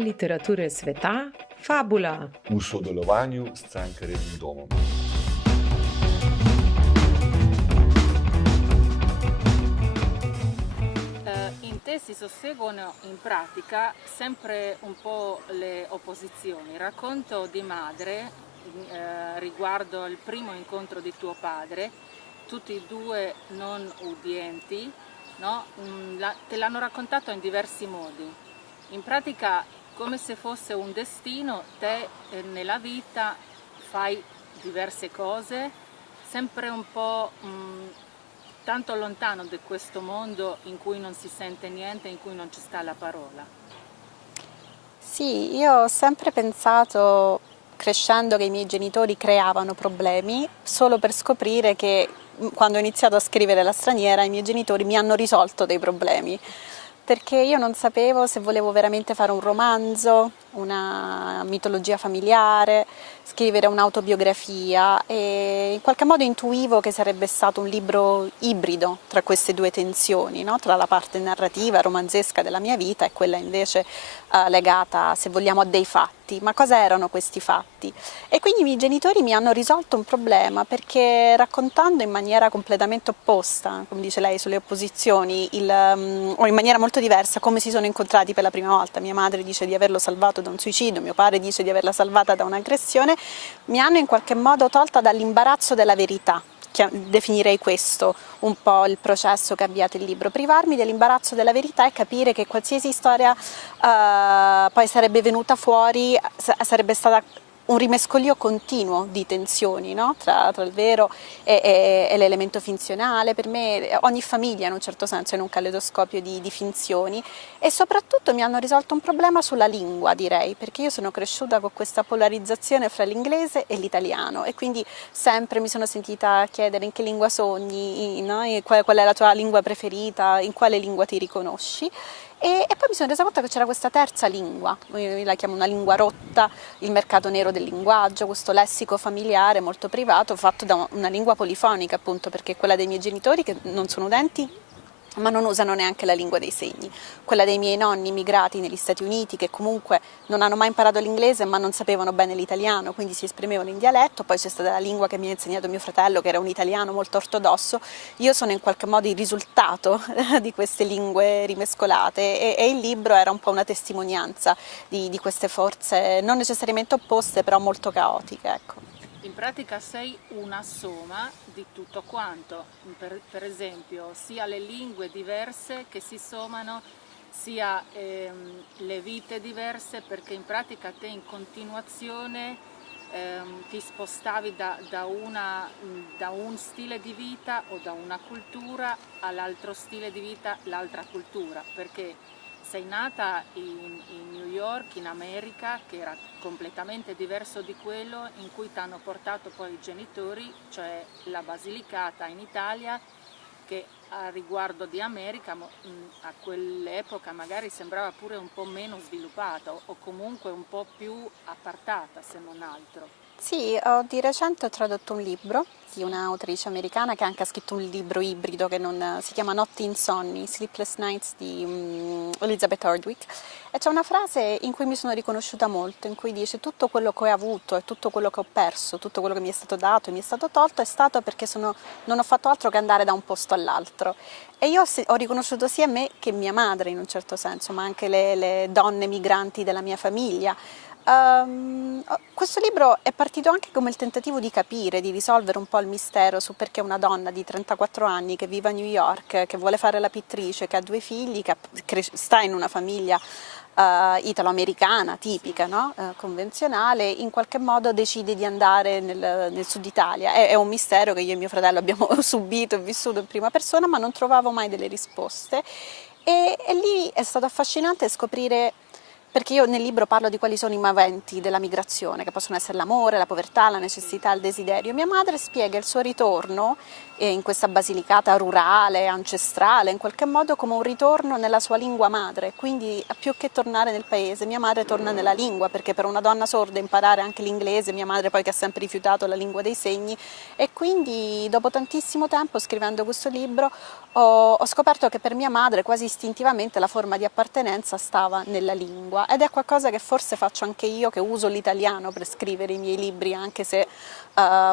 Literatury sveta, fabula. V sodelovanju s Cankarjevim domom. In te si susseguono in pratica sempre un po' le opposizioni. Racconto di madre riguardo il primo incontro di tuo padre, tutti e due non udienti, no? Te l'hanno raccontato in diversi modi. In pratica, come se fosse un destino, te nella vita fai diverse cose, sempre un po' tanto lontano da questo mondo in cui non si sente niente, in cui non ci sta la parola. Sì, io ho sempre pensato, crescendo, che i miei genitori creavano problemi solo per scoprire che quando ho iniziato a scrivere La straniera i miei genitori mi hanno risolto dei problemi, perché io non sapevo se volevo veramente fare un romanzo, una mitologia familiare, scrivere un'autobiografia, e in qualche modo intuivo che sarebbe stato un libro ibrido tra queste due tensioni, no? Tra la parte narrativa, romanzesca della mia vita e quella invece legata, se vogliamo, a dei fatti. Ma cosa erano questi fatti? E quindi i miei genitori mi hanno risolto un problema, perché raccontando in maniera completamente opposta, come dice lei, sulle opposizioni, o in maniera molto diversa, come si sono incontrati per la prima volta. Mia madre dice di averlo salvato da un suicidio, mio padre dice di averla salvata da un'aggressione. Mi hanno in qualche modo tolta dall'imbarazzo della verità. Definirei questo un po' il processo che ha avviato il libro, privarmi dell'imbarazzo della verità e capire che qualsiasi storia poi sarebbe venuta fuori sarebbe stata un rimescolio continuo di tensioni, no? tra il vero e l'elemento finzionale. Per me ogni famiglia in un certo senso è in un caleidoscopio di finzioni, e soprattutto mi hanno risolto un problema sulla lingua, direi, perché io sono cresciuta con questa polarizzazione fra l'inglese e l'italiano, e quindi sempre mi sono sentita chiedere in che lingua sogni, no? Qual è la tua lingua preferita, in quale lingua ti riconosci. E poi mi sono resa conto che c'era questa terza lingua, io la chiamo una lingua rotta, il mercato nero del linguaggio, questo lessico familiare molto privato fatto da una lingua polifonica, appunto, perché quella dei miei genitori, che non sono udenti ma non usano neanche la lingua dei segni, quella dei miei nonni immigrati negli Stati Uniti, che comunque non hanno mai imparato l'inglese ma non sapevano bene l'italiano, quindi si esprimevano in dialetto. Poi c'è stata la lingua che mi ha insegnato mio fratello, che era un italiano molto ortodosso. Io sono in qualche modo il risultato di queste lingue rimescolate, e il libro era un po' una testimonianza di queste forze non necessariamente opposte, però molto caotiche, ecco. In pratica sei una somma di tutto quanto, per esempio sia le lingue diverse che si sommano, sia le vite diverse, perché in pratica te in continuazione ti spostavi da un stile di vita o da una cultura all'altro stile di vita, l'altra cultura, perché sei nata in New York, in America, che era completamente diverso di quello in cui ti hanno portato poi i genitori, cioè la Basilicata in Italia, che a riguardo di America a quell'epoca magari sembrava pure un po' meno sviluppata, o comunque un po' più appartata, se non altro. Sì, di recente ho tradotto un libro di un'autrice americana che anche ha scritto un libro ibrido che si chiama Notti insonni, Sleepless Nights, di Elizabeth Hardwick, e c'è una frase in cui mi sono riconosciuta molto, in cui dice: tutto quello che ho avuto e tutto quello che ho perso, tutto quello che mi è stato dato e mi è stato tolto, è stato perché non ho fatto altro che andare da un posto all'altro. E io ho riconosciuto sia me che mia madre in un certo senso, ma anche le donne migranti della mia famiglia. Questo libro è partito anche come il tentativo di capire, di risolvere un po' il mistero su perché una donna di 34 anni che vive a New York, che vuole fare la pittrice, che ha 2 figli, che sta in una famiglia italo-americana tipica, no? Convenzionale, in qualche modo decide di andare nel sud Italia. È un mistero che io e mio fratello abbiamo subito e vissuto in prima persona, ma non trovavo mai delle risposte, e lì è stato affascinante scoprire, perché io nel libro parlo di quali sono i moventi della migrazione, che possono essere l'amore, la povertà, la necessità, il desiderio. Mia madre spiega il suo ritorno in questa Basilicata rurale, ancestrale, in qualche modo come un ritorno nella sua lingua madre, quindi più che tornare nel paese, mia madre torna nella lingua, perché per una donna sorda imparare anche l'inglese, mia madre poi che ha sempre rifiutato la lingua dei segni, e quindi dopo tantissimo tempo scrivendo questo libro ho scoperto che per mia madre quasi istintivamente la forma di appartenenza stava nella lingua. lingua, ed è qualcosa che forse faccio anche io, che uso l'italiano per scrivere i miei libri, anche se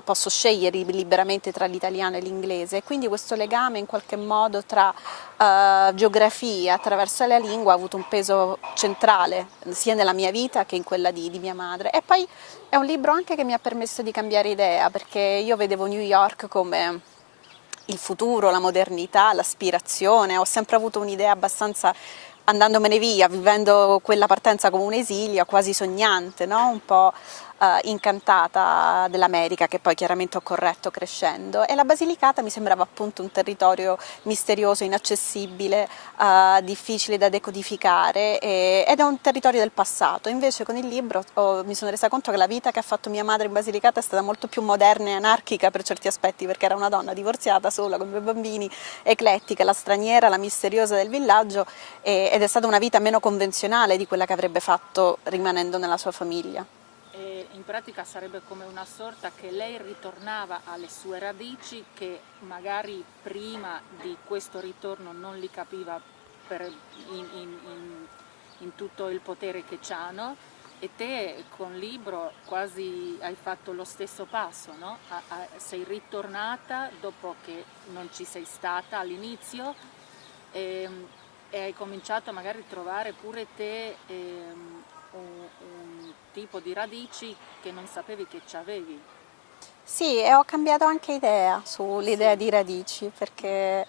posso scegliere liberamente tra l'italiano e l'inglese. Quindi questo legame in qualche modo tra geografia attraverso la lingua ha avuto un peso centrale sia nella mia vita che in quella di mia madre. E poi è un libro anche che mi ha permesso di cambiare idea, perché io vedevo New York come il futuro, la modernità, l'aspirazione. Ho sempre avuto un'idea abbastanza, andandomene via, vivendo quella partenza come un esilio, quasi sognante, no? Un po' incantata dell'America, che poi chiaramente ho corretto crescendo, e la Basilicata mi sembrava appunto un territorio misterioso, inaccessibile, difficile da decodificare, ed è un territorio del passato. Invece con il libro mi sono resa conto che la vita che ha fatto mia madre in Basilicata è stata molto più moderna e anarchica per certi aspetti, perché era una donna divorziata, sola, con 2 bambini, eclettica, la straniera, la misteriosa del villaggio, ed è stata una vita meno convenzionale di quella che avrebbe fatto rimanendo nella sua famiglia. In pratica sarebbe come una sorta che lei ritornava alle sue radici, che magari prima di questo ritorno non li capiva in tutto il potere che c'hanno, e te con il libro quasi hai fatto lo stesso passo, no? Sei ritornata dopo che non ci sei stata all'inizio, e hai cominciato magari a trovare pure te un tipo di radici che non sapevi che c'avevi. Sì, e ho cambiato anche idea sull'idea di radici, perché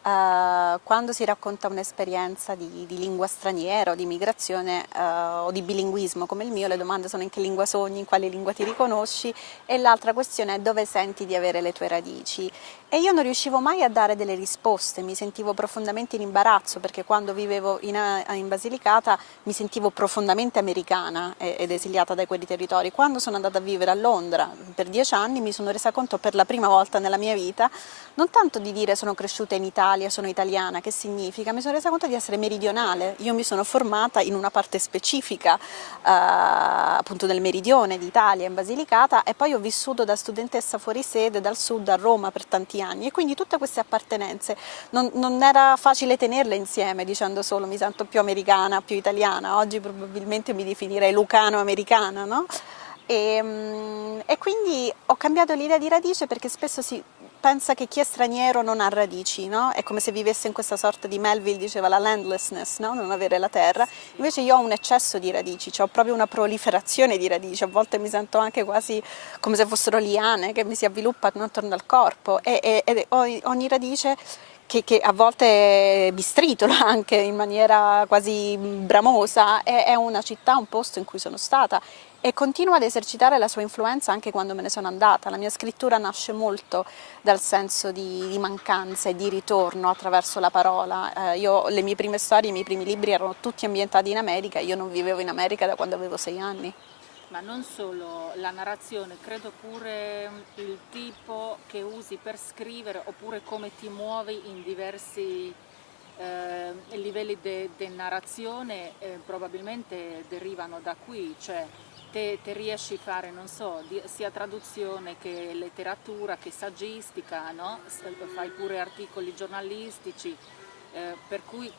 quando si racconta un'esperienza di lingua straniera o di migrazione o di bilinguismo come il mio, le domande sono: in che lingua sogni, in quale lingua ti riconosci, e l'altra questione è: dove senti di avere le tue radici. E io non riuscivo mai a dare delle risposte, mi sentivo profondamente in imbarazzo, perché quando vivevo in Basilicata mi sentivo profondamente americana ed esiliata da quei territori. Quando sono andata a vivere a Londra per 10 anni mi sono resa conto per la prima volta nella mia vita non tanto di dire sono cresciuta in Italia, sono italiana, che significa, mi sono resa conto di essere meridionale. Io mi sono formata in una parte specifica appunto del meridione d'Italia, in Basilicata, e poi ho vissuto da studentessa fuori sede dal sud a Roma per tanti anni, e quindi tutte queste appartenenze non era facile tenerle insieme dicendo solo mi sento più americana, più italiana. Oggi probabilmente mi definirei lucano-americana, no? E quindi ho cambiato l'idea di radice, perché spesso si pensa che chi è straniero non ha radici, no? È come se vivesse in questa sorta di, Melville diceva, la landlessness, no? Non avere la terra. Invece io ho un eccesso di radici, ho proprio una proliferazione di radici, a volte mi sento anche quasi come se fossero liane che mi si avviluppano attorno al corpo, e ogni radice che a volte mi stritola anche in maniera quasi bramosa, è una città, un posto in cui sono stata, e continua ad esercitare la sua influenza anche quando me ne sono andata. La mia scrittura nasce molto dal senso di mancanza e di ritorno attraverso la parola. Le mie prime storie, i miei primi libri erano tutti ambientati in America. Io non vivevo in America da quando avevo 6 anni. Ma non solo la narrazione, credo pure il tipo che usi per scrivere, oppure come ti muovi in diversi livelli di narrazione, probabilmente derivano da qui, cioè te riesci a fare, non so, sia traduzione che letteratura, che saggistica, no? Fai pure articoli giornalistici, per cui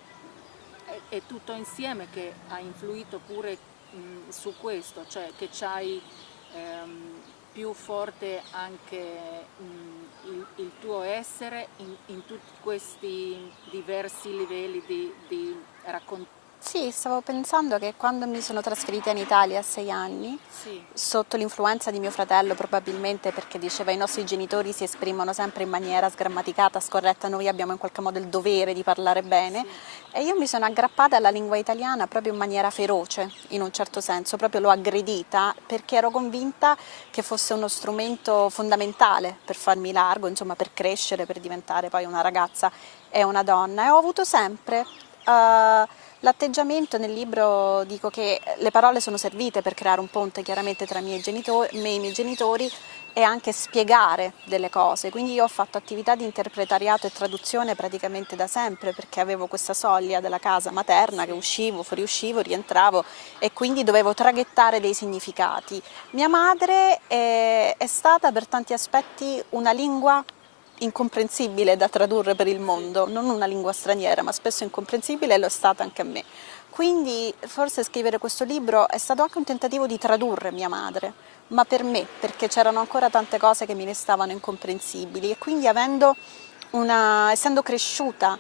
è tutto insieme che ha influito pure su questo, cioè che c'hai più forte anche il tuo essere in tutti questi diversi livelli di racconto. Sì, stavo pensando che quando mi sono trasferita in Italia a 6 anni, Sì. sotto l'influenza di mio fratello, probabilmente perché diceva i nostri genitori si esprimono sempre in maniera sgrammaticata, scorretta, noi abbiamo in qualche modo il dovere di parlare bene, e io mi sono aggrappata alla lingua italiana proprio in maniera feroce, in un certo senso, proprio l'ho aggredita, perché ero convinta che fosse uno strumento fondamentale per farmi largo, insomma per crescere, per diventare poi una ragazza e una donna, e ho avuto sempre l'atteggiamento. Nel libro dico che le parole sono servite per creare un ponte chiaramente tra me e i miei genitori, e anche spiegare delle cose. Quindi io ho fatto attività di interpretariato e traduzione praticamente da sempre, perché avevo questa soglia della casa materna, che uscivo, fuoriuscivo, rientravo, e quindi dovevo traghettare dei significati. Mia madre è stata per tanti aspetti una lingua incomprensibile da tradurre per il mondo, non una lingua straniera, ma spesso incomprensibile, e lo è stata anche a me. quindi forse scrivere questo libro è stato anche un tentativo di tradurre mia madre, ma per me, perché c'erano ancora tante cose che mi restavano incomprensibili, e quindi essendo cresciuta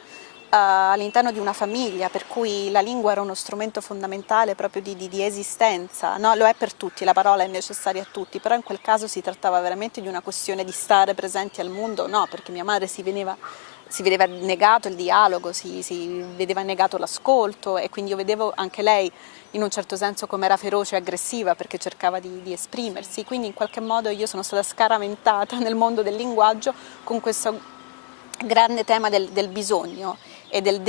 all'interno di una famiglia per cui la lingua era uno strumento fondamentale proprio di esistenza, no? Lo è per tutti, la parola è necessaria a tutti, però in quel caso si trattava veramente di una questione di stare presenti al mondo, no, perché mia madre si vedeva negato il dialogo, si vedeva negato l'ascolto, e quindi io vedevo anche lei in un certo senso come era feroce e aggressiva perché cercava di esprimersi, quindi in qualche modo io sono stata scaraventata nel mondo del linguaggio con questo grande tema del bisogno e del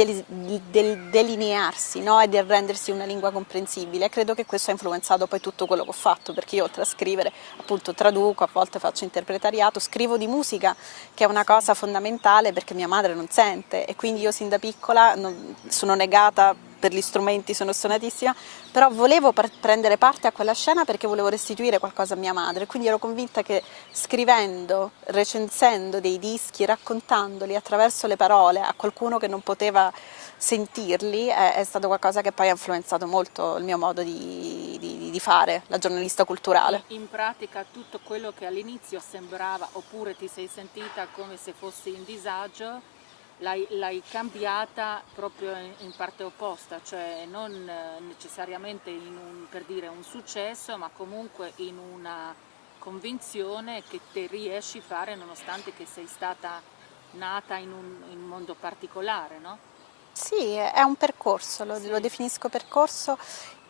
delinearsi, no? E del rendersi una lingua comprensibile. Credo che questo ha influenzato poi tutto quello che ho fatto, perché io oltre a scrivere appunto traduco, a volte faccio interpretariato, scrivo di musica, che è una cosa fondamentale perché mia madre non sente, e quindi io sin da piccola sono negata per gli strumenti, sono stonatissima, però volevo prendere parte a quella scena perché volevo restituire qualcosa a mia madre, quindi ero convinta che scrivendo, recensendo dei dischi, raccontandoli attraverso le parole a qualcuno che non poteva sentirli, è stato qualcosa che poi ha influenzato molto il mio modo di fare, la giornalista culturale. In pratica tutto quello che all'inizio sembrava, oppure ti sei sentita come se fossi in disagio, l'hai cambiata proprio in parte opposta, cioè non necessariamente per dire un successo, ma comunque in una convinzione che te riesci a fare nonostante che sei stata nata in un mondo particolare, no? Sì, è un percorso, lo definisco percorso,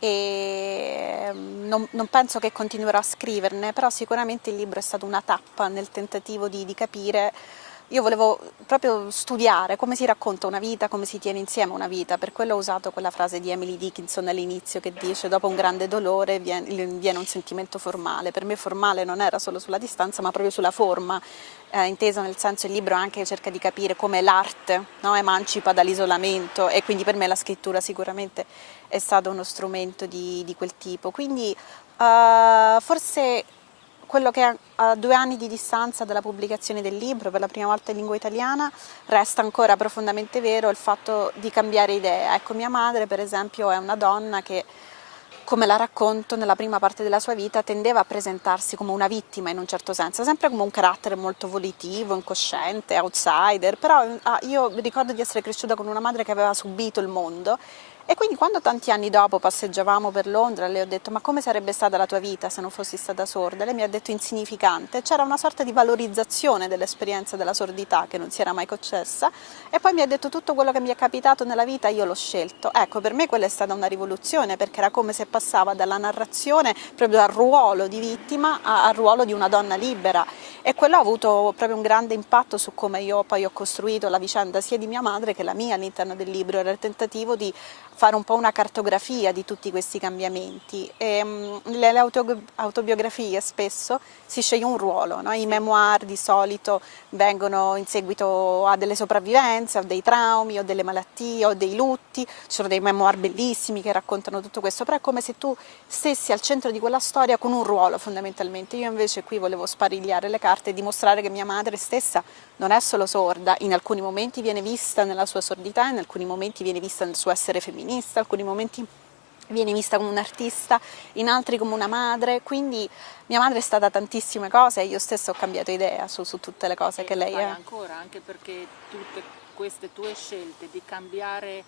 e non penso che continuerò a scriverne, però sicuramente il libro è stato una tappa nel tentativo di capire. Io volevo proprio studiare come si racconta una vita, come si tiene insieme una vita, per quello ho usato quella frase di Emily Dickinson all'inizio che dice: dopo un grande dolore viene un sentimento formale. Per me formale non era solo sulla distanza, ma proprio sulla forma, intesa nel senso il libro anche cerca di capire come l'arte, no, emancipa dall'isolamento, e quindi per me la scrittura sicuramente è stato uno strumento di quel tipo. Quindi forse quello che a 2 anni di distanza dalla pubblicazione del libro, per la prima volta in lingua italiana, resta ancora profondamente vero il fatto di cambiare idea. Ecco, mia madre per esempio è una donna che, come la racconto, nella prima parte della sua vita tendeva a presentarsi come una vittima in un certo senso, sempre come un carattere molto volitivo, incosciente, outsider, però io ricordo di essere cresciuta con una madre che aveva subito il mondo. E quindi quando tanti anni dopo passeggiavamo per Londra, le ho detto: ma come sarebbe stata la tua vita se non fossi stata sorda? Lei mi ha detto: insignificante. C'era una sorta di valorizzazione dell'esperienza della sordità che non si era mai concessa, e poi mi ha detto: tutto quello che mi è capitato nella vita io l'ho scelto. Ecco, per me quella è stata una rivoluzione, perché era come se passava dalla narrazione proprio al ruolo di vittima al ruolo di una donna libera, e quello ha avuto proprio un grande impatto su come io poi ho costruito la vicenda sia di mia madre che la mia all'interno del libro. Era il tentativo di fare un po' una cartografia di tutti questi cambiamenti. Le autobiografie spesso si sceglie un ruolo, no? I memoir di solito vengono in seguito a delle sopravvivenze, a dei traumi o delle malattie o dei lutti. Ci sono dei memoir bellissimi che raccontano tutto questo, però è come se tu stessi al centro di quella storia con un ruolo fondamentalmente. Io invece qui volevo sparigliare le carte e dimostrare che mia madre stessa non è solo sorda, in alcuni momenti viene vista nella sua sordità, in alcuni momenti viene vista nel suo essere femminista, in alcuni momenti viene vista come un'artista, in altri come una madre. Quindi mia madre è stata tantissime cose e io stessa ho cambiato idea su tutte le cose che lei è. Ancora, anche perché tutte queste tue scelte di cambiare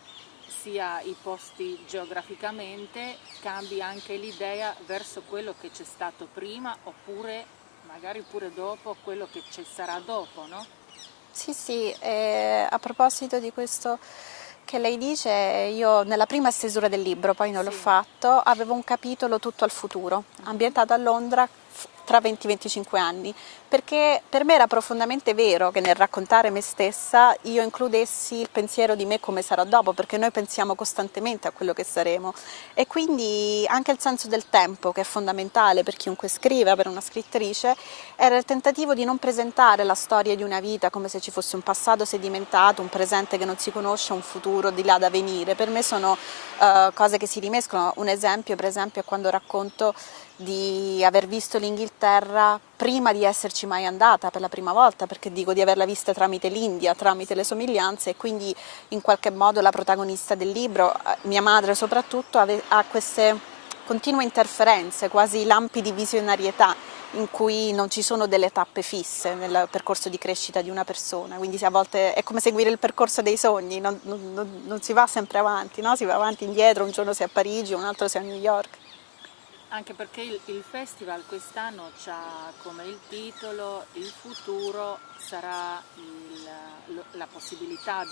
sia i posti geograficamente, cambi anche l'idea verso quello che c'è stato prima, oppure magari pure dopo quello che ci sarà dopo, no? Sì, a proposito di questo che lei dice, io nella prima stesura del libro, poi non l'ho fatto, avevo un capitolo tutto al futuro, ambientato a Londra tra 20 e 25 anni, perché per me era profondamente vero che nel raccontare me stessa io includessi il pensiero di me come sarà dopo, perché noi pensiamo costantemente a quello che saremo, e quindi anche il senso del tempo, che è fondamentale per chiunque scriva, per una scrittrice, era il tentativo di non presentare la storia di una vita come se ci fosse un passato sedimentato, un presente che non si conosce, un futuro di là da venire. Per me sono cose che si rimescolano. Un esempio, per esempio, è quando racconto di aver visto l'Inghilterra l'Inghilterra prima di esserci mai andata per la prima volta, perché dico di averla vista tramite l'India, tramite le somiglianze, e quindi in qualche modo la protagonista del libro, mia madre soprattutto, ha queste continue interferenze, quasi lampi di visionarietà, in cui non ci sono delle tappe fisse nel percorso di crescita di una persona, quindi a volte è come seguire il percorso dei sogni, non si va sempre avanti, no? Si va avanti e indietro, un giorno si è a Parigi, un altro si è a New York. Anche perché il festival quest'anno ha come il titolo "Il futuro sarà la possibilità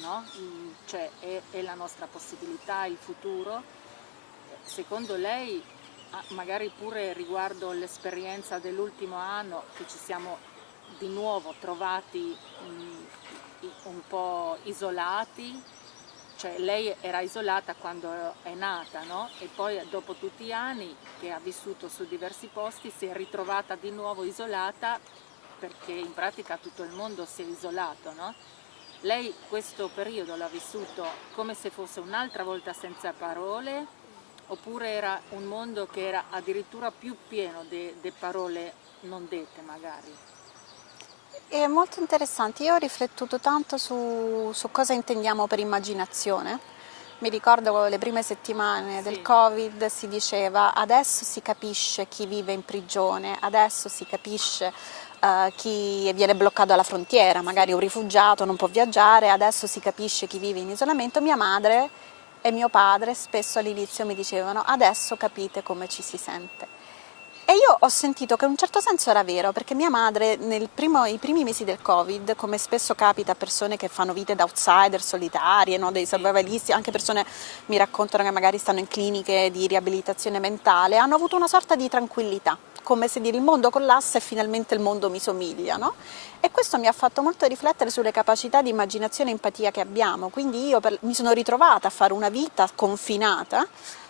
no? Cioè è la nostra possibilità, il futuro. Secondo lei, magari pure riguardo l'esperienza dell'ultimo anno, che ci siamo di nuovo trovati un po' isolati, cioè lei era isolata quando è nata, no? E poi dopo tutti gli anni che ha vissuto su diversi posti si è ritrovata di nuovo isolata, perché in pratica tutto il mondo si è isolato, no? Lei questo periodo l'ha vissuto come se fosse un'altra volta senza parole, oppure era un mondo che era addirittura più pieno di parole non dette magari? È molto interessante, io ho riflettuto tanto su cosa intendiamo per immaginazione. Mi ricordo le prime settimane del Covid si diceva adesso si capisce chi vive in prigione, adesso si capisce chi viene bloccato alla frontiera, magari un rifugiato non può viaggiare, adesso si capisce chi vive in isolamento. Mia madre e mio padre spesso all'inizio mi dicevano adesso capite come ci si sente. E io ho sentito che in un certo senso era vero, perché mia madre i primi mesi del Covid, come spesso capita a persone che fanno vite da outsider, solitarie, no? Dei survivalisti, anche persone mi raccontano che magari stanno in cliniche di riabilitazione mentale, hanno avuto una sorta di tranquillità, come se dire il mondo collassa e finalmente il mondo mi somiglia, no? E questo mi ha fatto molto riflettere sulle capacità di immaginazione e empatia che abbiamo, quindi io mi sono ritrovata a fare una vita confinata,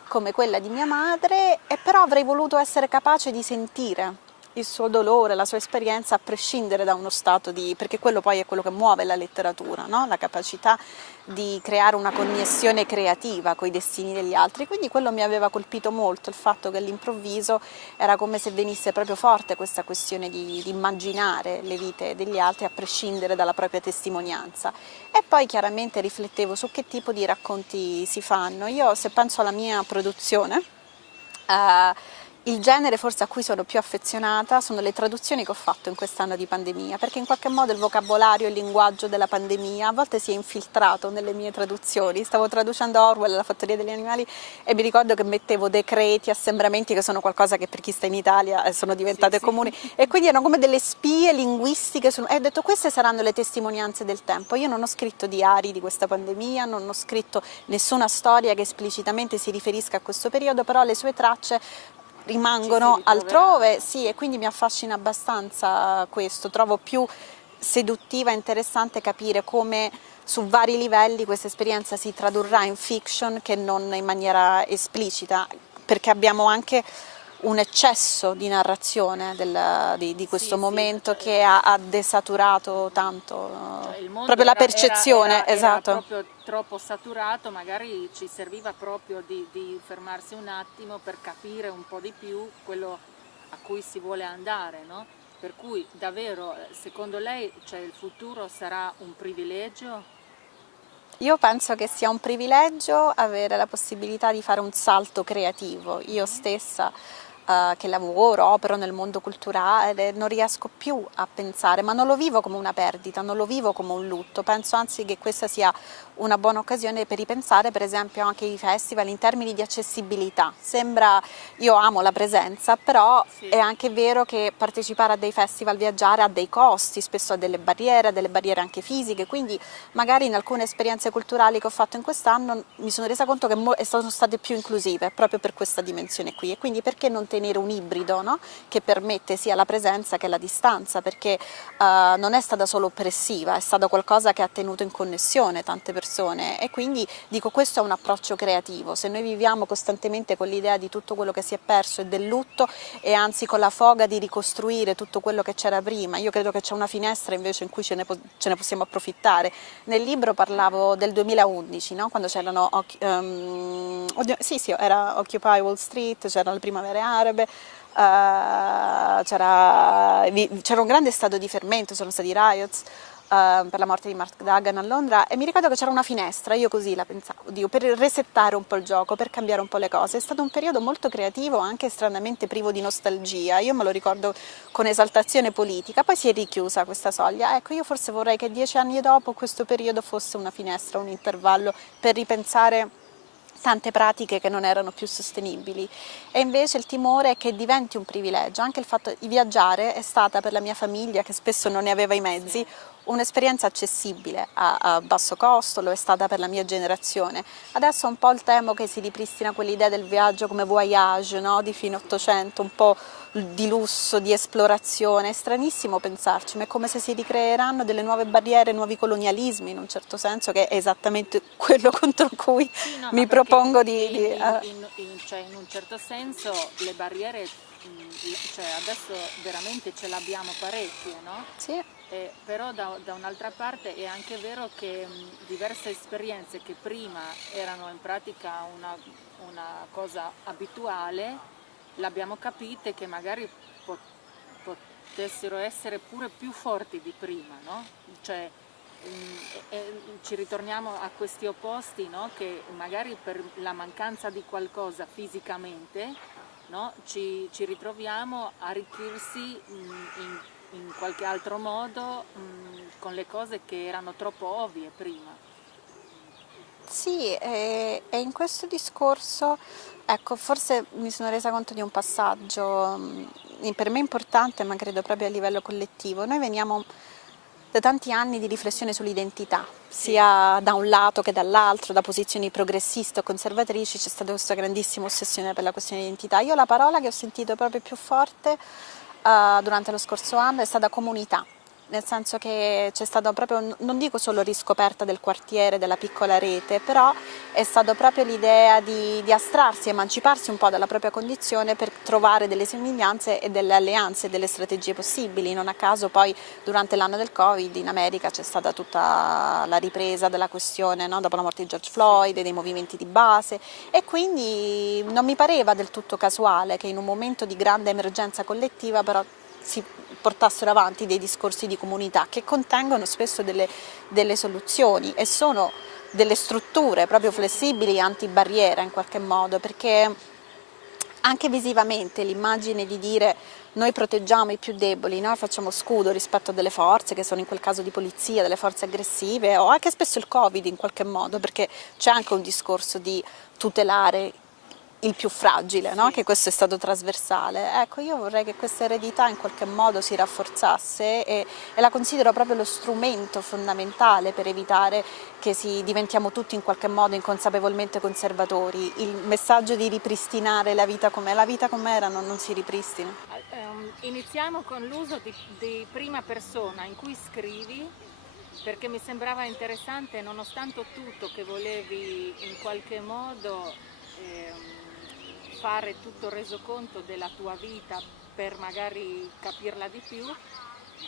come quella di mia madre, e però avrei voluto essere capace di sentire il suo dolore, la sua esperienza, a prescindere da uno stato perché quello poi è quello che muove la letteratura, no? La capacità di creare una connessione creativa con i destini degli altri. Quindi quello mi aveva colpito molto, il fatto che all'improvviso era come se venisse proprio forte questa questione di immaginare le vite degli altri a prescindere dalla propria testimonianza. E poi chiaramente riflettevo su che tipo di racconti si fanno. Io, se penso alla mia produzione, il genere forse a cui sono più affezionata sono le traduzioni che ho fatto in quest'anno di pandemia, perché in qualche modo il vocabolario e il linguaggio della pandemia a volte si è infiltrato nelle mie traduzioni. Stavo traducendo Orwell, La fattoria degli animali, e mi ricordo che mettevo decreti, assembramenti, che sono qualcosa che per chi sta in Italia sono diventate comuni, e quindi erano come delle spie linguistiche e ho detto queste saranno le testimonianze del tempo. Io non ho scritto diari di questa pandemia, non ho scritto nessuna storia che esplicitamente si riferisca a questo periodo, però le sue tracce rimangono altrove, sì, e quindi mi affascina abbastanza questo. Trovo più seduttiva e interessante capire come su vari livelli questa esperienza si tradurrà in fiction che non in maniera esplicita, perché abbiamo anche un eccesso di narrazione di questo momento che ha desaturato tanto proprio la percezione. Esatto. Era proprio troppo saturato, magari ci serviva proprio di fermarsi un attimo per capire un po' di più quello a cui si vuole andare, no? Per cui davvero, secondo lei, cioè, il futuro sarà un privilegio? Io penso che sia un privilegio avere la possibilità di fare un salto creativo. Io stessa che lavoro, opero nel mondo culturale, non riesco più a pensare, ma non lo vivo come una perdita, non lo vivo come un lutto. Penso anzi che questa sia una buona occasione per ripensare per esempio anche i festival in termini di accessibilità. Io amo la presenza, però è anche vero che partecipare a dei festival, viaggiare ha dei costi, spesso ha delle barriere anche fisiche, quindi magari in alcune esperienze culturali che ho fatto in quest'anno mi sono resa conto che sono state più inclusive proprio per questa dimensione qui, e quindi perché non tenere un ibrido, no? Che permette sia la presenza che la distanza, perché non è stata solo oppressiva, è stato qualcosa che ha tenuto in connessione tante persone, e quindi dico questo è un approccio creativo. Se noi viviamo costantemente con l'idea di tutto quello che si è perso e del lutto, e anzi con la foga di ricostruire tutto quello che c'era prima, io credo che c'è una finestra invece in cui ce ne possiamo approfittare. Nel libro parlavo del 2011, no? Quando c'erano era Occupy Wall Street, c'erano le primavere arabe, arabe, c'era un grande stato di fermento, sono stati riots per la morte di Mark Dagan a Londra, e mi ricordo che c'era una finestra, io così la pensavo, per resettare un po' il gioco, per cambiare un po' le cose. È stato un periodo molto creativo, anche stranamente privo di nostalgia, io me lo ricordo con esaltazione politica, poi si è richiusa questa soglia. Ecco, io forse vorrei che 10 anni dopo questo periodo fosse una finestra, un intervallo per ripensare tante pratiche che non erano più sostenibili, e invece il timore è che diventi un privilegio. Anche il fatto di viaggiare è stata per la mia famiglia, che spesso non ne aveva i mezzi, un'esperienza accessibile a basso costo, lo è stata per la mia generazione. Adesso un po' il temo che si ripristina quell'idea del viaggio come voyage, no? Di fine Ottocento, un po' di lusso, di esplorazione. È stranissimo pensarci, ma è come se si ricreeranno delle nuove barriere, nuovi colonialismi, in un certo senso, che è esattamente quello contro cui mi propongo cioè, in un certo senso le barriere, cioè, adesso veramente ce l'abbiamo parecchie, no? Sì. Però da un'altra parte è anche vero che diverse esperienze che prima erano in pratica una cosa abituale, l'abbiamo capite che magari potessero essere pure più forti di prima, no? Cioè, ci ritorniamo a questi opposti, no? Che magari per la mancanza di qualcosa fisicamente, no? Ci ritroviamo a arricchirsi in qualche altro modo con le cose che erano troppo ovvie prima. Sì, e in questo discorso, ecco, forse mi sono resa conto di un passaggio per me importante, ma credo proprio a livello collettivo. Noi veniamo da tanti anni di riflessione sull'identità, sia da un lato che dall'altro, da posizioni progressiste o conservatrici. C'è stata questa grandissima ossessione per la questione di identità. Io la parola che ho sentito proprio più forte durante lo scorso anno è stata comunità, nel senso che c'è stata proprio, non dico solo riscoperta del quartiere, della piccola rete, però è stata proprio l'idea di astrarsi, emanciparsi un po' dalla propria condizione per trovare delle somiglianze e delle alleanze, delle strategie possibili. Non a caso poi durante l'anno del Covid in America c'è stata tutta la ripresa della questione, no? Dopo la morte di George Floyd, dei movimenti di base, e quindi non mi pareva del tutto casuale che in un momento di grande emergenza collettiva però si portassero avanti dei discorsi di comunità che contengono spesso delle soluzioni e sono delle strutture proprio flessibili, antibarriera in qualche modo, perché anche visivamente l'immagine di dire noi proteggiamo i più deboli, noi facciamo scudo rispetto a delle forze che sono in quel caso di polizia, delle forze aggressive, o anche spesso il Covid in qualche modo, perché c'è anche un discorso di tutelare il più fragile, no? Che questo è stato trasversale. Ecco, io vorrei che questa eredità in qualche modo si rafforzasse e la considero proprio lo strumento fondamentale per evitare che diventiamo tutti in qualche modo inconsapevolmente conservatori. Il messaggio di ripristinare la vita com'era non si ripristina. Iniziamo con l'uso di prima persona in cui scrivi, perché mi sembrava interessante, nonostante tutto che volevi in qualche modo fare tutto il resoconto della tua vita per magari capirla di più,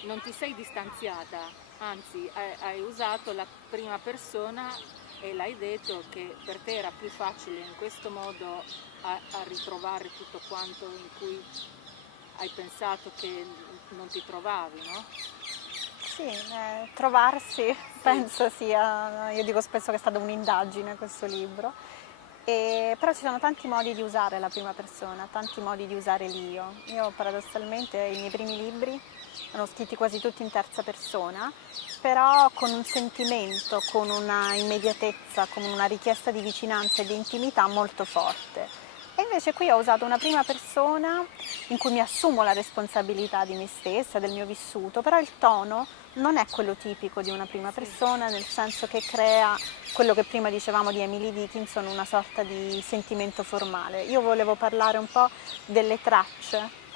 non ti sei distanziata, anzi hai usato la prima persona e l'hai detto che per te era più facile in questo modo a ritrovare tutto quanto in cui hai pensato che non ti trovavi, no? Sì, trovarsi penso sia, io dico spesso che è stata un'indagine questo libro. Però ci sono tanti modi di usare la prima persona, tanti modi di usare l'io. Io paradossalmente i miei primi libri sono scritti quasi tutti in terza persona, però con un sentimento, con una immediatezza, con una richiesta di vicinanza e di intimità molto forte. E invece qui ho usato una prima persona in cui mi assumo la responsabilità di me stessa, del mio vissuto, però il tono non è quello tipico di una prima persona, nel senso che crea quello che prima dicevamo di Emily Dickinson, una sorta di sentimento formale. Io volevo parlare un po' delle tracce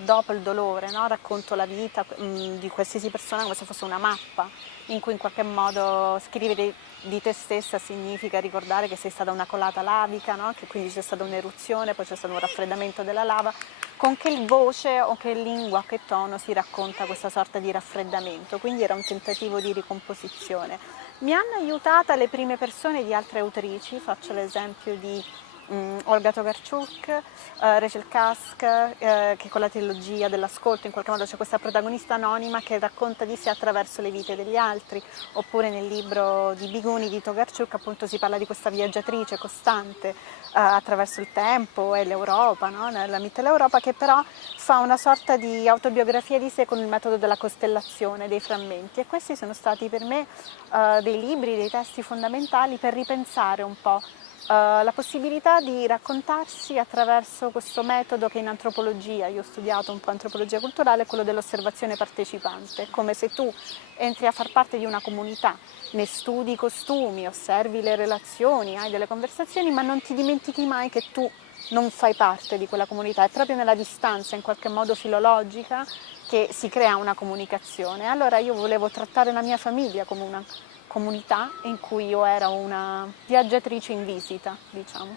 dopo il dolore, no? Racconto la vita di qualsiasi persona come se fosse una mappa, in cui in qualche modo scrivere di te stessa significa ricordare che sei stata una colata lavica, no? Che quindi c'è stata un'eruzione, poi c'è stato un raffreddamento della lava. Con che voce o che lingua, che tono si racconta questa sorta di raffreddamento? Quindi era un tentativo di ricomposizione. Mi hanno aiutata le prime persone di altre autrici, faccio l'esempio di Olga Tokarczuk, Rachel Cusk, che con la trilogia dell'ascolto in qualche modo c'è questa protagonista anonima che racconta di sé attraverso le vite degli altri, oppure nel libro di Biguni di Tokarczuk appunto si parla di questa viaggiatrice costante attraverso il tempo e l'Europa, no? Nella mitteleuropa, che però fa una sorta di autobiografia di sé con il metodo della costellazione dei frammenti, e questi sono stati per me dei libri, dei testi fondamentali per ripensare un po' la possibilità di raccontarsi attraverso questo metodo che in antropologia, io ho studiato un po' antropologia culturale, è quello dell'osservazione partecipante, come se tu entri a far parte di una comunità, ne studi i costumi, osservi le relazioni, hai delle conversazioni, ma non ti dimentichi mai che tu non fai parte di quella comunità, è proprio nella distanza in qualche modo filologica che si crea una comunicazione. Allora io volevo trattare la mia famiglia come una comunità in cui io ero una viaggiatrice in visita, diciamo.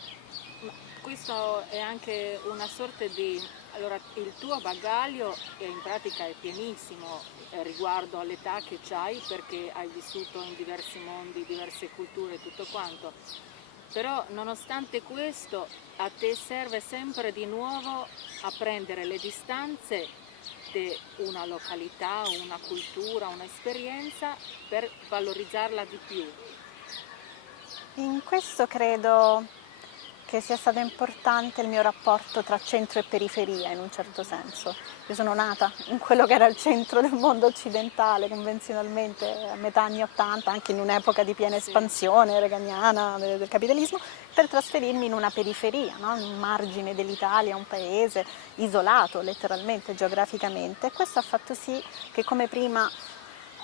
Ma questo è anche una sorta di... Allora, il tuo bagaglio in pratica è pienissimo riguardo all'età che hai, perché hai vissuto in diversi mondi, diverse culture e tutto quanto. Però nonostante questo a te serve sempre di nuovo a prendere le distanze di una località, una cultura, un'esperienza per valorizzarla di più. In questo credo che sia stato importante il mio rapporto tra centro e periferia, in un certo senso. Io sono nata in quello che era il centro del mondo occidentale, convenzionalmente a metà anni '80, anche in un'epoca di piena espansione reganiana del capitalismo, per trasferirmi in una periferia, no? Un margine dell'Italia, un paese isolato letteralmente, geograficamente. E questo ha fatto sì che, come prima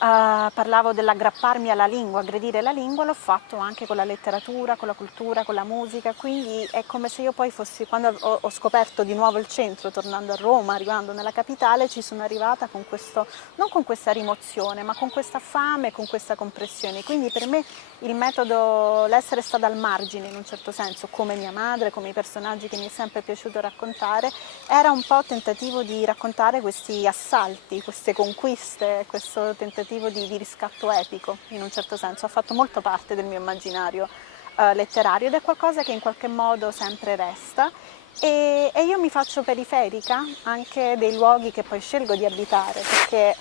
parlavo dell'aggrapparmi alla lingua, aggredire la lingua, l'ho fatto anche con la letteratura, con la cultura, con la musica, quindi è come se io poi fossi, quando ho scoperto di nuovo il centro, tornando a Roma, arrivando nella capitale, ci sono arrivata con questo, non con questa rimozione, ma con questa fame, con questa compressione. Quindi per me il metodo, l'essere stata al margine in un certo senso, come mia madre, come i personaggi che mi è sempre piaciuto raccontare, era un po' tentativo di raccontare questi assalti, queste conquiste, questo tentativo di riscatto epico, in un certo senso. Ha fatto molto parte del mio immaginario letterario ed è qualcosa che in qualche modo sempre resta, e io mi faccio periferica anche dei luoghi che poi scelgo di abitare, perché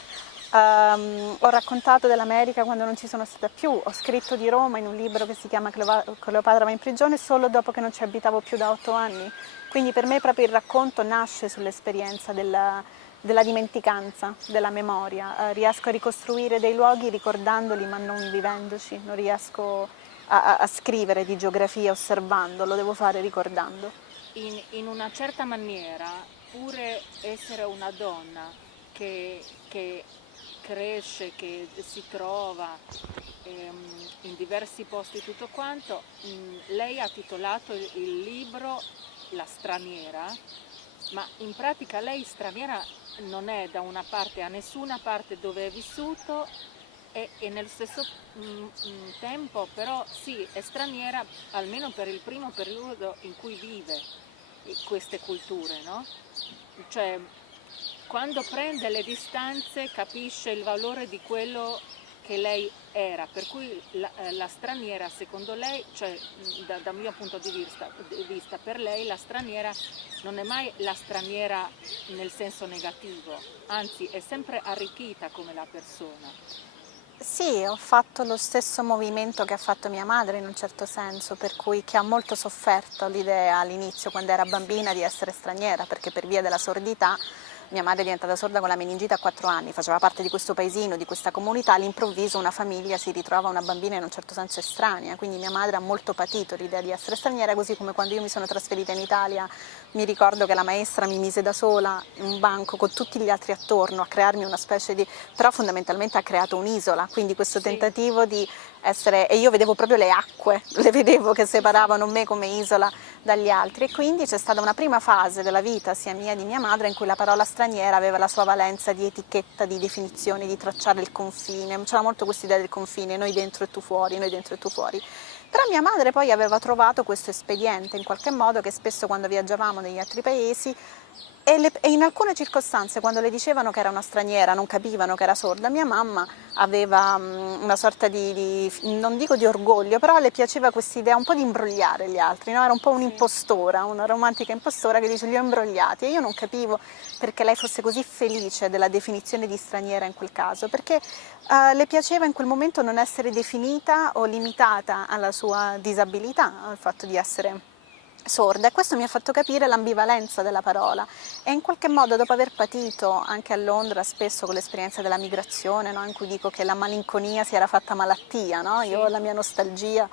ho raccontato dell'America quando non ci sono stata più, ho scritto di Roma in un libro che si chiama Cleopatra va in prigione solo dopo che non ci abitavo più da 8 anni, quindi per me proprio il racconto nasce sull'esperienza della dimenticanza, della memoria. Riesco a ricostruire dei luoghi ricordandoli ma non vivendoci, non riesco a scrivere di geografia osservando, lo devo fare ricordando. In una certa maniera, pure essere una donna che cresce, che si trova in diversi posti, tutto quanto, lei ha titolato il libro La straniera, ma in pratica lei straniera non è da una parte a nessuna parte dove è vissuto, e nello stesso tempo però sì, è straniera almeno per il primo periodo in cui vive queste culture, no? Cioè, quando prende le distanze capisce il valore di quello che lei era, per cui la straniera secondo lei, cioè dal mio punto di vista, per lei la straniera non è mai la straniera nel senso negativo, anzi è sempre arricchita come la persona. Sì, ho fatto lo stesso movimento che ha fatto mia madre in un certo senso, per cui che ha molto sofferto l'idea all'inizio, quando era bambina, di essere straniera, perché per via della sordità mia madre è diventata sorda con la meningite a 4 anni, faceva parte di questo paesino, di questa comunità, all'improvviso una famiglia si ritrova una bambina in un certo senso estranea, quindi mia madre ha molto patito l'idea di essere straniera, così come quando io mi sono trasferita in Italia mi ricordo che la maestra mi mise da sola in un banco con tutti gli altri attorno a crearmi una specie di... però fondamentalmente ha creato un'isola, quindi questo tentativo di essere... e io vedevo proprio le acque, le vedevo che separavano me come isola dagli altri, e quindi c'è stata una prima fase della vita sia mia che di mia madre in cui la parola straniera aveva la sua valenza di etichetta, di definizione, di tracciare il confine, c'era molto questa idea del confine, noi dentro e tu fuori, noi dentro e tu fuori. Però mia madre poi aveva trovato questo espediente in qualche modo, che spesso quando viaggiavamo negli altri paesi E in alcune circostanze, quando le dicevano che era una straniera, non capivano che era sorda, mia mamma aveva una sorta non dico di orgoglio, però le piaceva quest'idea un po' di imbrogliare gli altri, no? Era un po' un'impostora, una romantica impostora che dice li ho imbrogliati, e io non capivo perché lei fosse così felice della definizione di straniera in quel caso, perché le piaceva in quel momento non essere definita o limitata alla sua disabilità, al fatto di essere sorda, e questo mi ha fatto capire l'ambivalenza della parola, e in qualche modo, dopo aver patito anche a Londra spesso con l'esperienza della migrazione, no? In cui dico che la malinconia si era fatta malattia, no? Io, la mia nostalgia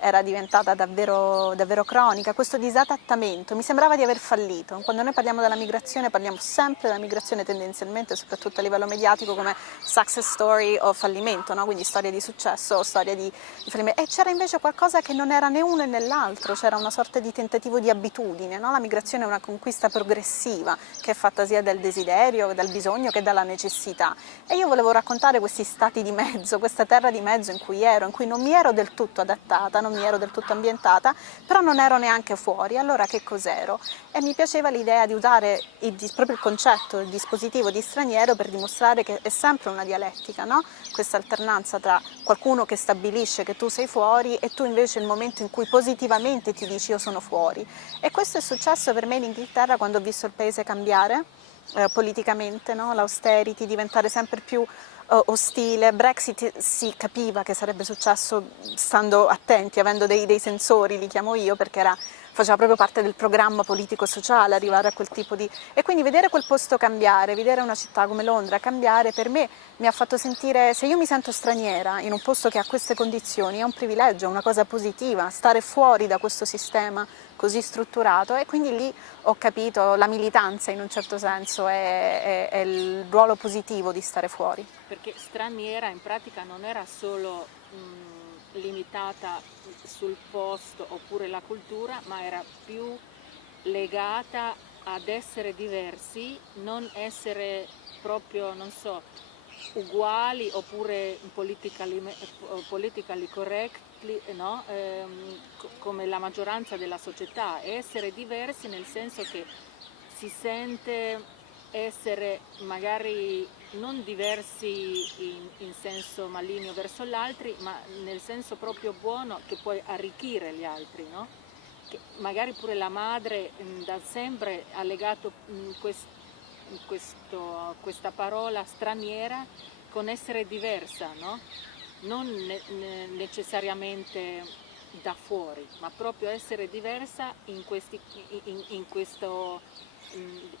era diventata davvero, davvero cronica, questo disadattamento mi sembrava di aver fallito. Quando noi parliamo della migrazione parliamo sempre della migrazione tendenzialmente, soprattutto a livello mediatico, come success story o fallimento, no? Quindi storia di successo o storia di fallimento, e c'era invece qualcosa che non era né uno né l'altro, c'era una sorta di tentativo di abitudine, no? La migrazione è una conquista progressiva che è fatta sia dal desiderio, dal bisogno che dalla necessità, e io volevo raccontare questi stati di mezzo, questa terra di mezzo in cui non mi ero del tutto adattata, non mi ero del tutto ambientata, però non ero neanche fuori. Allora che cos'ero? E mi piaceva l'idea di usare proprio il concetto, il dispositivo di straniero, per dimostrare che è sempre una dialettica, no? Questa alternanza tra qualcuno che stabilisce che tu sei fuori e tu invece il momento in cui positivamente ti dici io sono fuori. E questo è successo per me in Inghilterra quando ho visto il paese cambiare politicamente, no? L'austerity diventare sempre più ostile. Brexit si capiva che sarebbe successo stando attenti, avendo dei sensori, li chiamo io, perché faceva proprio parte del programma politico-sociale arrivare a quel tipo di... E quindi vedere quel posto cambiare, vedere una città come Londra cambiare, per me mi ha fatto sentire, se io mi sento straniera in un posto che ha queste condizioni, è un privilegio, è una cosa positiva, stare fuori da questo sistema così strutturato, e quindi lì ho capito la militanza, in un certo senso, è il ruolo positivo di stare fuori. Perché straniera in pratica non era solo limitata sul posto oppure la cultura, ma era più legata ad essere diversi, non essere proprio, non so, uguali oppure politically correct, no? Come la maggioranza della società, essere diversi nel senso che si sente essere magari non diversi in senso maligno verso gli altri, ma nel senso proprio buono, che puoi arricchire gli altri, no? Che magari pure la madre da sempre ha legato questa parola straniera con essere diversa, no? Non necessariamente da fuori, ma proprio essere diversa in questo,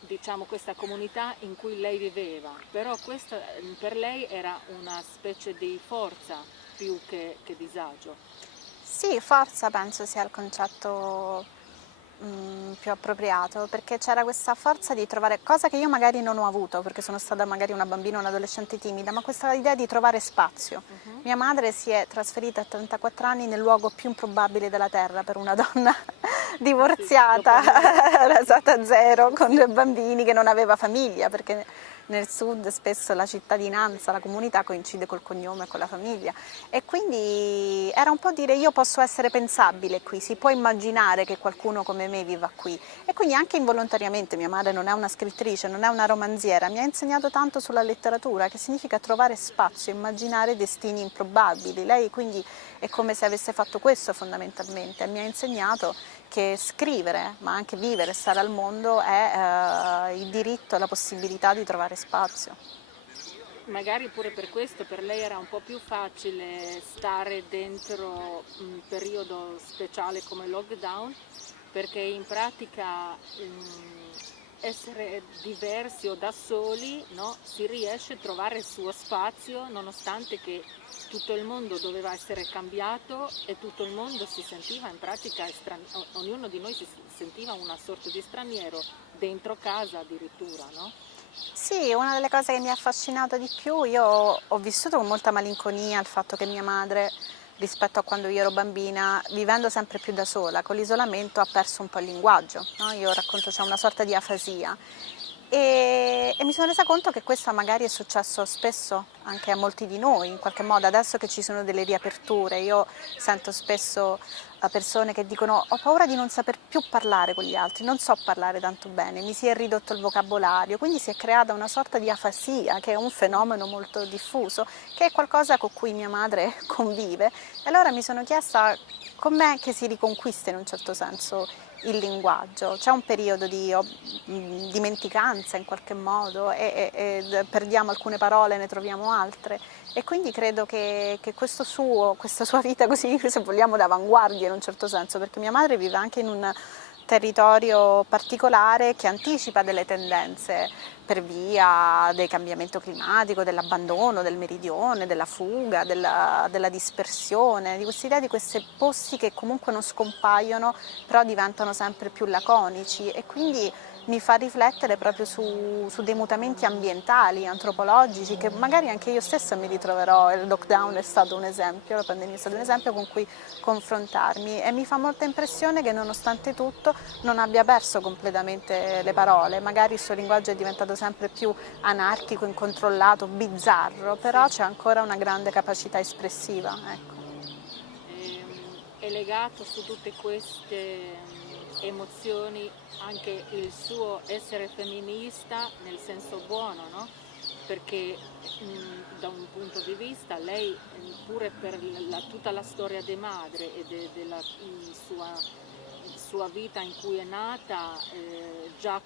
diciamo, questa comunità in cui lei viveva. Però questa per lei era una specie di forza più che disagio. Sì, forza penso sia il concetto più appropriato, perché c'era questa forza di trovare, cosa che io magari non ho avuto perché sono stata magari una bambina o un'adolescente timida, ma questa idea di trovare spazio. Mia madre si è trasferita a 34 anni nel luogo più improbabile della terra per una donna divorziata, rasata a zero, con 2 bambini, che non aveva famiglia, perché nel sud spesso la cittadinanza, la comunità coincide col cognome e con la famiglia, e quindi era un po' dire io posso essere pensabile qui, si può immaginare che qualcuno come me viva qui, e quindi anche involontariamente. Mia madre non è una scrittrice, non è una romanziera, mi ha insegnato tanto sulla letteratura, che significa trovare spazio, immaginare destini improbabili. Lei quindi è come se avesse fatto questo fondamentalmente, mi ha insegnato che scrivere, ma anche vivere, stare al mondo è il diritto e la possibilità di trovare spazio. Magari pure per questo per lei era un po' più facile stare dentro un periodo speciale come lockdown, perché in pratica essere diversi o da soli, no, si riesce a trovare il suo spazio, nonostante che tutto il mondo doveva essere cambiato e tutto il mondo si sentiva in pratica ognuno di noi si sentiva una sorta di straniero dentro casa addirittura, no? Sì, una delle cose che mi ha affascinato di più, io ho vissuto con molta malinconia il fatto che mia madre, rispetto a quando io ero bambina, vivendo sempre più da sola, con l'isolamento ha perso un po' il linguaggio, no? Io racconto, c'è una sorta di afasia. E mi sono resa conto che questo magari è successo spesso anche a molti di noi, in qualche modo, adesso che ci sono delle riaperture. Io sento spesso a persone che dicono ho paura di non saper più parlare con gli altri, non so parlare tanto bene, mi si è ridotto il vocabolario, quindi si è creata una sorta di afasia, che è un fenomeno molto diffuso, che è qualcosa con cui mia madre convive. E allora mi sono chiesta com'è che si riconquista in un certo senso il linguaggio. C'è un periodo di dimenticanza in qualche modo e perdiamo alcune parole, ne troviamo altre. E quindi credo che questa sua vita così, se vogliamo, d'avanguardia in un certo senso, perché mia madre vive anche in un territorio particolare che anticipa delle tendenze per via del cambiamento climatico, dell'abbandono del meridione, della fuga, della dispersione, di quest'idea di questi posti che comunque non scompaiono, però diventano sempre più laconici, e quindi mi fa riflettere proprio su dei mutamenti ambientali, antropologici, che magari anche io stessa mi ritroverò. Il lockdown è stato un esempio, la pandemia è stato un esempio con cui confrontarmi, e mi fa molta impressione che nonostante tutto non abbia perso completamente le parole. Magari il suo linguaggio è diventato sempre più anarchico, incontrollato, bizzarro, però c'è ancora una grande capacità espressiva. Ecco. È legato su tutte queste emozioni anche il suo essere femminista nel senso buono, no? Perché da un punto di vista lei, pure per tutta la storia di madre e della sua vita in cui è nata, già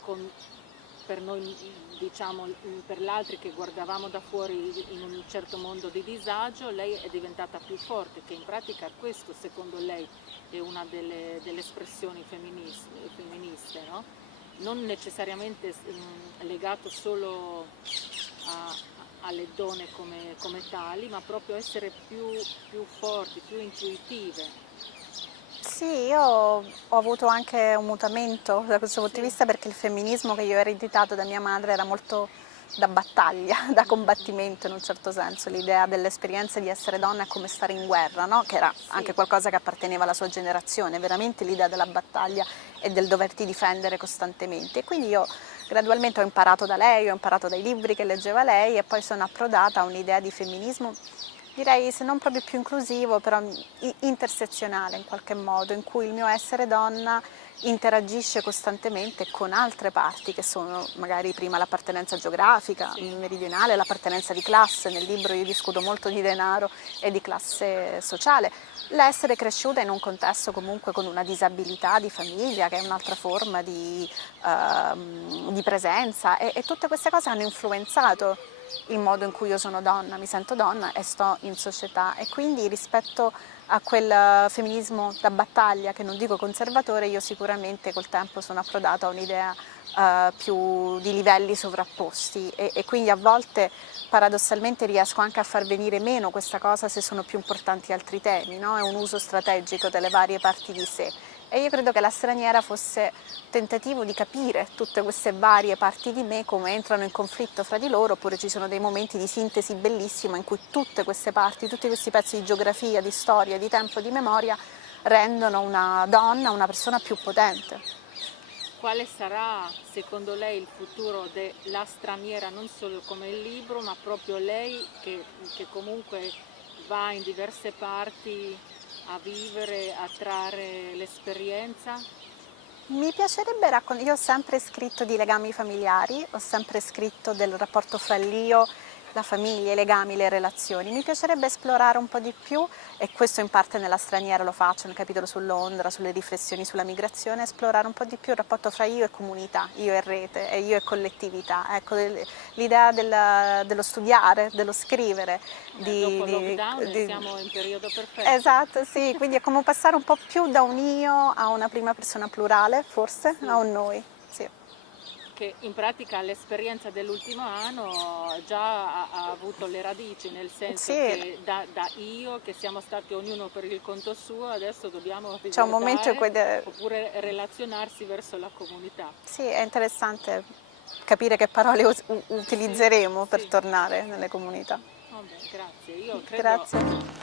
per noi, diciamo, per gli altri che guardavamo da fuori in un certo mondo di disagio, lei è diventata più forte, che in pratica questo secondo lei è una delle espressioni femministe, no? Non necessariamente legato solo alle donne come tali, ma proprio essere più forti, più intuitive. Sì, io ho avuto anche un mutamento da questo punto di vista, perché il femminismo che io ho ereditato da mia madre era molto da battaglia, da combattimento in un certo senso, l'idea dell'esperienza di essere donna è come stare in guerra, no? Che era anche qualcosa che apparteneva alla sua generazione, veramente l'idea della battaglia e del doverti difendere costantemente. E quindi io gradualmente ho imparato da lei, ho imparato dai libri che leggeva lei, e poi sono approdata a un'idea di femminismo, direi se non proprio più inclusivo, però intersezionale in qualche modo, in cui il mio essere donna interagisce costantemente con altre parti che sono magari prima l'appartenenza geografica, meridionale, l'appartenenza di classe. Nel libro io discuto molto di denaro e di classe sociale, l'essere cresciuta in un contesto comunque con una disabilità di famiglia, che è un'altra forma di presenza, e tutte queste cose hanno influenzato il modo in cui io sono donna, mi sento donna e sto in società. E quindi rispetto a quel femminismo da battaglia, che non dico conservatore, io sicuramente col tempo sono approdata a un'idea più di livelli sovrapposti, e quindi a volte paradossalmente riesco anche a far venire meno questa cosa se sono più importanti altri temi, no? È un uso strategico delle varie parti di sé. E io credo che La straniera fosse tentativo di capire tutte queste varie parti di me, come entrano in conflitto fra di loro, oppure ci sono dei momenti di sintesi bellissima in cui tutte queste parti, tutti questi pezzi di geografia, di storia, di tempo, di memoria rendono una donna una persona più potente. Quale sarà secondo lei il futuro della straniera, non solo come il libro, ma proprio lei che comunque va in diverse parti a vivere, a trarre l'esperienza? Mi piacerebbe raccontare, io ho sempre scritto di legami familiari, ho sempre scritto del rapporto fra l'io, la famiglia, i legami, le relazioni. Mi piacerebbe esplorare un po' di più, e questo in parte nella straniera lo faccio, nel capitolo su Londra, sulle riflessioni sulla migrazione, esplorare un po' di più il rapporto fra io e comunità, io e rete, e io e collettività. Ecco, l'idea dello studiare, dello scrivere. Dopo il lockdown siamo in periodo perfetto. Esatto, sì, quindi è come passare un po' più da un io a una prima persona plurale, forse, a un noi. Sì. Che in pratica l'esperienza dell'ultimo anno già ha avuto le radici, nel senso che da io, che siamo stati ognuno per il conto suo, adesso dobbiamo c'è un momento in cui oppure relazionarsi verso la comunità. Sì, è interessante capire che parole utilizzeremo per tornare nelle comunità. Vabbè, grazie. Io credo Grazie.